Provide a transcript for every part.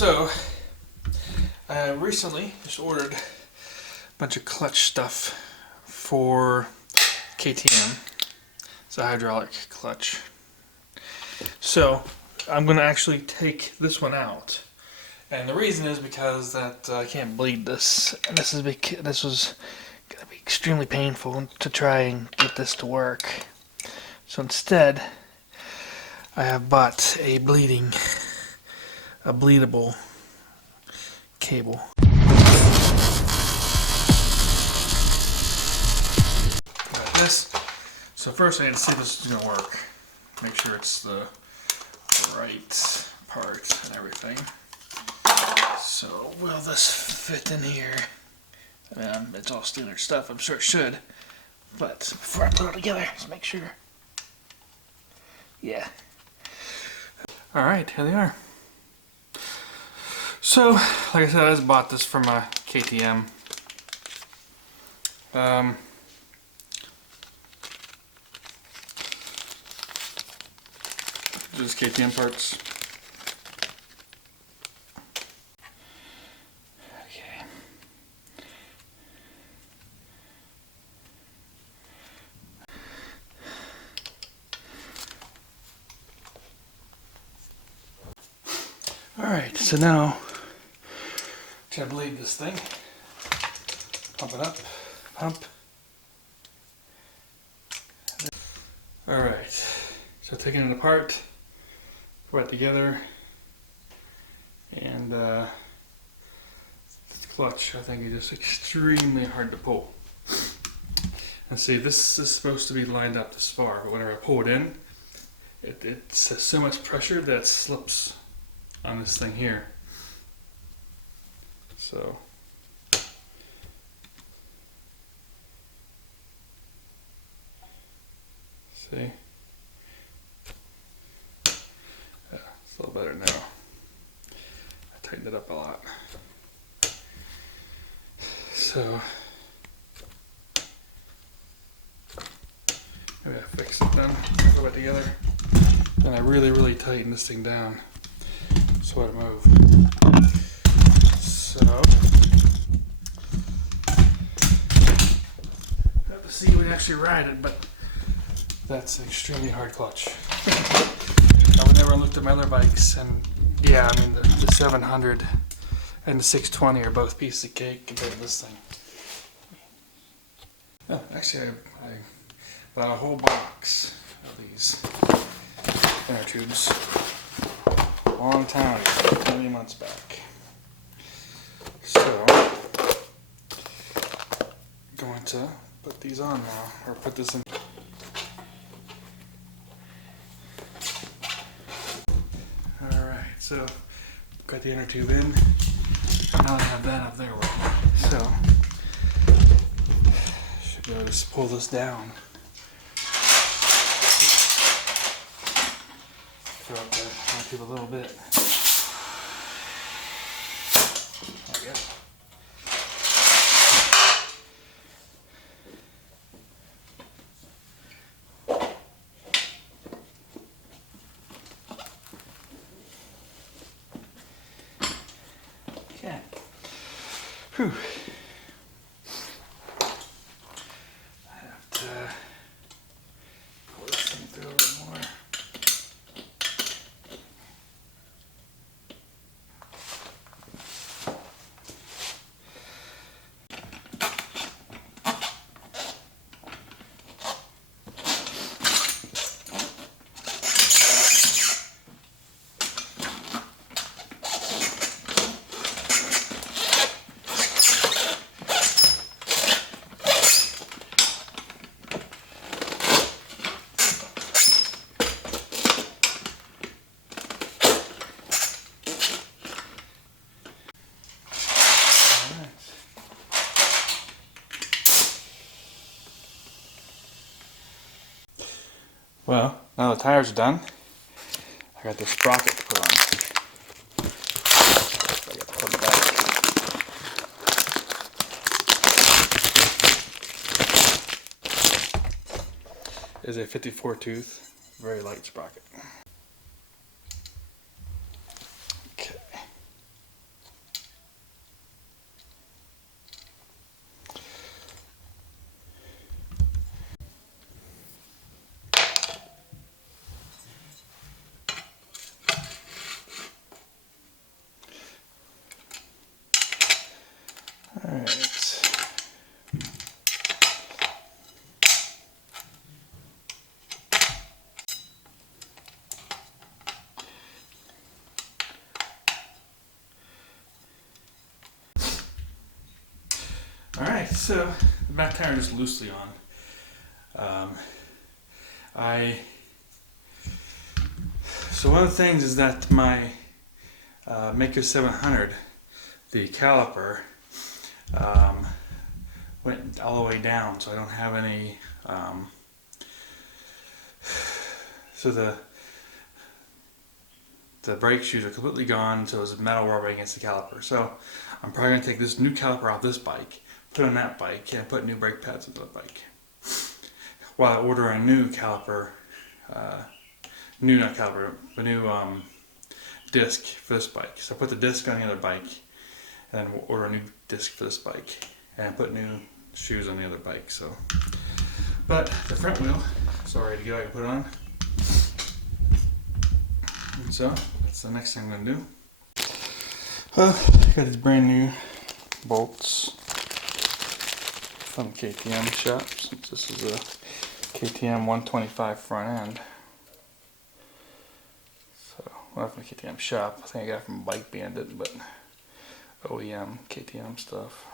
So, I recently just ordered a bunch of clutch stuff for KTM. It's a hydraulic clutch. So, I'm going to actually take this one out. And the reason is because that I can't bleed this. And this was going to be extremely painful to try and get this to work. So instead, I have bought a bleedable cable. Got this. So first I had to see if this is going to work. Make sure it's the right part and everything. So will this fit in here? I mean, it's all standard stuff. I'm sure it should. But before I put it together, just make sure. Yeah. Alright, here they are. So, like I said, I just bought this from a KTM. Just KTM parts. Okay. Alright, so now try to bleed this thing. Pump it up. Pump. Alright, so taking it apart, put it together, and this clutch I think is just extremely hard to pull. And see, this is supposed to be lined up this far, but whenever I pull it in, it's so much pressure that it slips on this thing here. So see, yeah, it's a little better now. I tightened it up a lot. So maybe I fix it then, put it together. Then I really tighten this thing down so it move. So have to see we actually ride it, but that's an extremely hard clutch. I would never looked at my other bikes, and yeah, I mean the 700 and the 620 are both pieces of cake compared to this thing. Oh, actually I bought a whole box of these inner tubes a long time ago, many months back. So I'm going to put these on now, or put this in. Alright, so got the inner tube in. Now I have that up there. So should be able to just pull this down. Throw up the inner tube a little bit. There we go. Okay. Whew. I have to pull this thing through a little more. Well, now the tires are done, I got this sprocket to put on. I got to put it back. It is a 54 tooth, very light sprocket. Okay. Alright. Alright, so the back tire is loosely on. So one of the things is that my Maicos 700, the caliper, went all the way down, so I don't have any, so the brake shoes are completely gone, so it's metal rubbing against the caliper. So I'm probably going to take this new caliper off this bike, put it on that bike, and put new brake pads on the bike, while I order a new caliper, not caliper, a new disc for this bike. So I put the disc on the other bike, and then we'll order a new disc for this bike, and put new shoes on the other bike. So, but the front wheel is all ready to go. I can put it on. And so that's the next thing I'm gonna do. Got these brand new bolts from KTM shop. Since this is a KTM 125 front end. So, well, from the KTM shop. I think I got it from Bike Bandit, but OEM KTM stuff.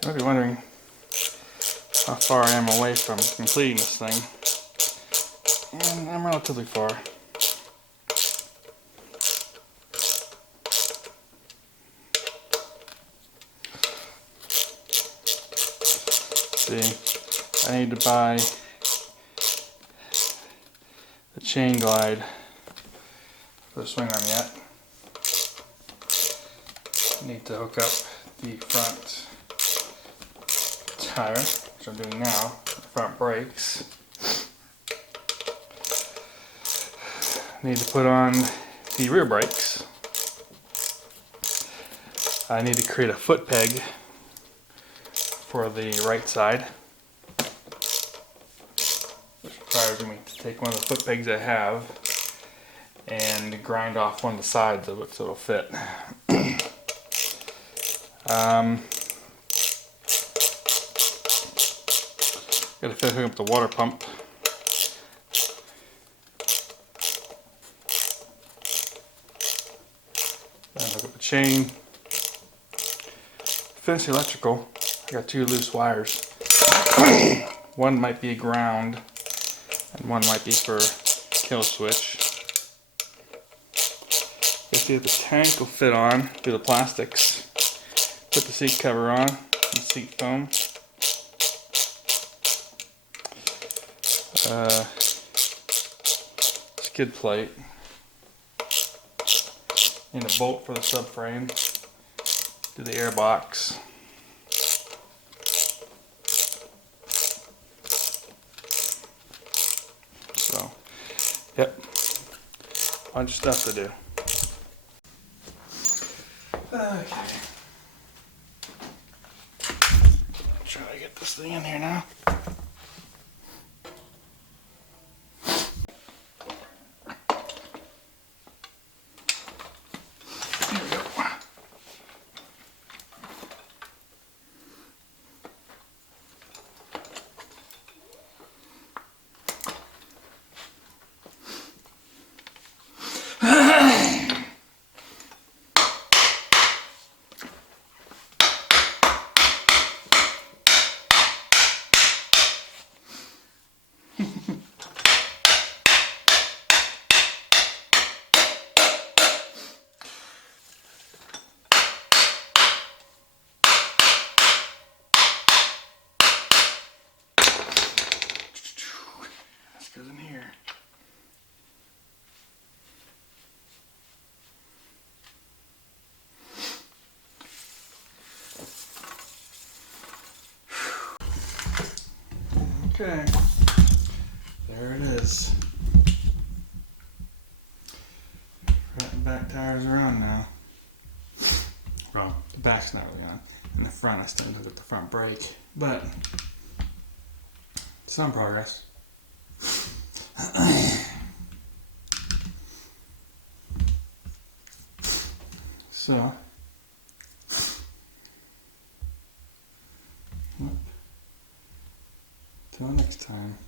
So you might be wondering how far I am away from completing this thing. And I'm relatively far. See, I need to buy the chain glide for the swing arm yet. I need to hook up the front tire, which I'm doing now, the front brakes. Need to put on the rear brakes. I need to create a foot peg for the right side, which requires me to take one of the foot pegs I have and grind off one of the sides of it so it'll fit. Gotta hook up the water pump. Then hook up the chain. Finish the electrical. I got two loose wires. One might be ground and one might be for kill switch. Let's see if the tank will fit on through the plastics. Put the seat cover on, the seat foam. Skid plate. Need a bolt for the subframe. Do the air box. So, yep, bunch of stuff to do. Okay. Try to get this thing in here now. There we go. This goes in here. Okay, there it is. Front and back tires are on now. Well, the back's not really on. In the front, I still hook up the front brake, but some progress. So, till next time.